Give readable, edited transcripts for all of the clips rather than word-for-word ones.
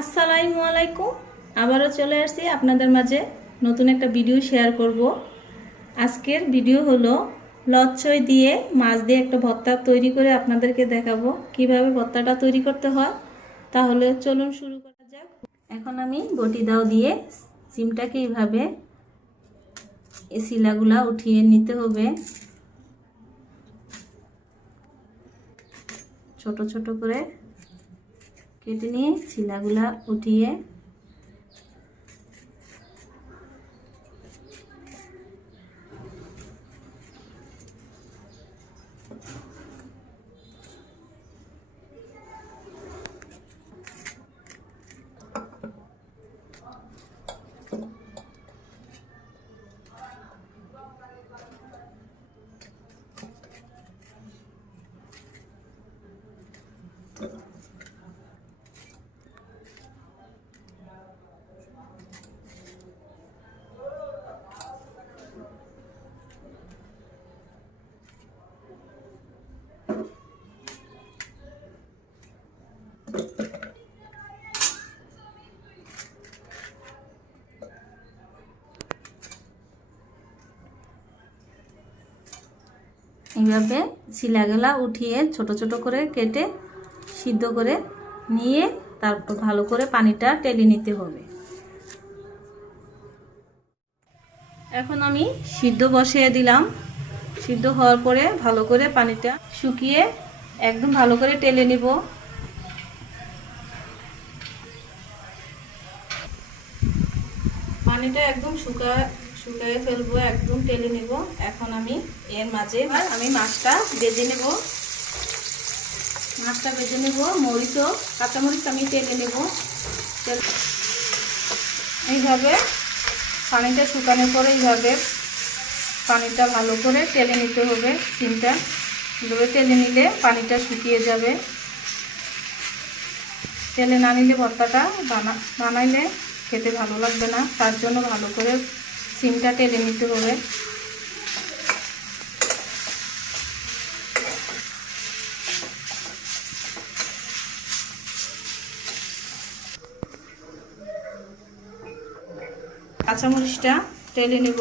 আসসালামু আলাইকুম। আবারও চলে আসছি আপনাদের মাঝে নতুন একটা ভিডিও শেয়ার করব। আজকের ভিডিও হলো লচ্ছই দিয়ে মাছ দিয়ে একটা ভর্তা তৈরি করে আপনাদেরকে দেখাবো কিভাবে ভর্তাটা তৈরি করতে হয়। তাহলে চলুন শুরু করা যাক। এখন আমি বটি দাও দিয়ে সিমটাকে এইভাবে এই শিলাগুলা উঠিয়ে নিতে হবে। ছোট ছোট করে কেটে নিয়ে শিলাগুলা উঠিয়ে এইভাবে শিলাগুলা উঠিয়ে ছোট ছোট করে কেটে সিদ্ধ করে নিয়ে তারপর ভালো করে পানিটা টেলে নিতে হবে। এখন আমি সিদ্ধ বসিয়ে দিলাম। সিদ্ধ হওয়ার পরে ভালো করে পানিটা শুকিয়ে একদম ভালো করে টেলে নিব। পানিটা একদম শুকিয়ে ফেলবো, একদম টেলে নিব। এখন আমি এর মাঝে আমি মাছটা ভেজে নেব। মরিচ ও কাঁচামরিচ আমি টেলে নেব। এইভাবে পানিটা শুকানোর পরে এইভাবে পানিটা ভালো করে টেলে নিতে হবে। সিমটা এইভাবে টেলে নিলে পানিটা শুকিয়ে যাবে। টেলে না নিলে ভর্তাটা বানাইলে খেতে ভালো লাগবে না, তার জন্য ভালো করে সিমটা টেলে নিতে হবে। কাঁচামরিচটা টেলে নেব।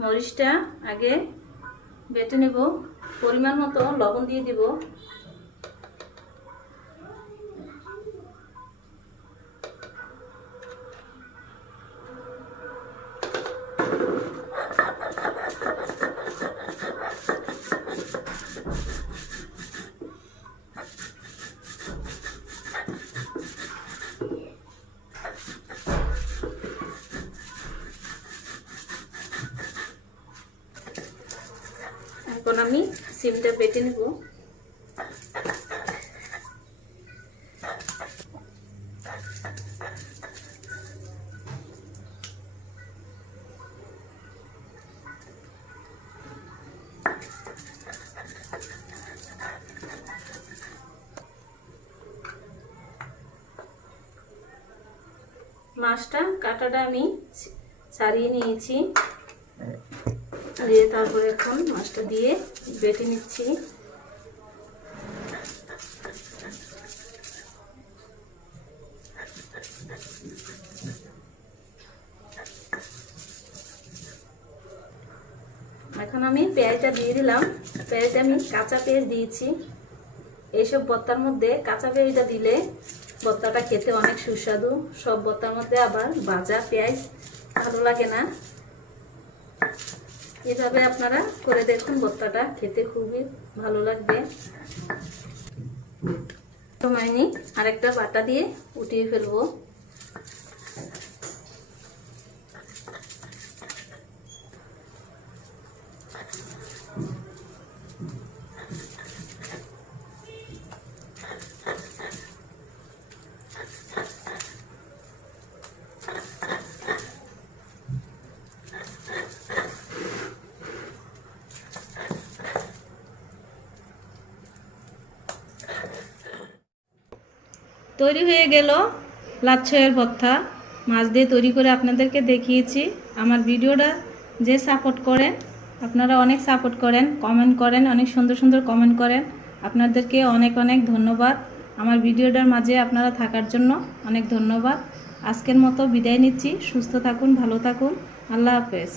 মরিচটা আগে বেটে নেব। পরিমাণ মতো লবণ দিয়ে দিব। এখন আমি সিমটা বেটে নেব। মাছটা কাটাটা আমি ছাড়িয়ে নিয়েছি, দিয়ে তারপরে এখন মাছটা দিয়ে বেটে নিচ্ছি। এখন আমি পেঁয়াজটা দিয়ে দিলাম। পেঁয়াজটা আমি কাঁচা পেঁয়াজ দিয়েছি। এইসব ভর্তার মধ্যে কাঁচা পেঁয়াজটা দিলে ভর্তাটা খেতে অনেক সুস্বাদু। সব ভর্তার মধ্যে আবার ভাজা পেঁয়াজ ভালো লাগে না। এভাবে আপনারা করে দেখুন, ভর্তাটা খেতে খুবই ভালো লাগবে। তো আমি আরেকটা বাটা দিয়ে উঠিয়ে ফেলবো। তৈরি হয়ে গেল লাচ্ছইয়ের ভর্তা। মাছ দিয়ে তৈরি করে আপনাদেরকে দেখিয়েছি। আমার ভিডিওটা যে সাপোর্ট করেন, আপনারা অনেক সাপোর্ট করেন, কমেন্ট করেন, অনেক সুন্দর সুন্দর কমেন্ট করেন, আপনাদেরকে অনেক অনেক ধন্যবাদ। আমার ভিডিওটার মাঝে আপনারা থাকার জন্য অনেক ধন্যবাদ। আজকের মতো বিদায় নিচ্ছি। সুস্থ থাকুন, ভালো থাকুন। আল্লাহ হাফেজ।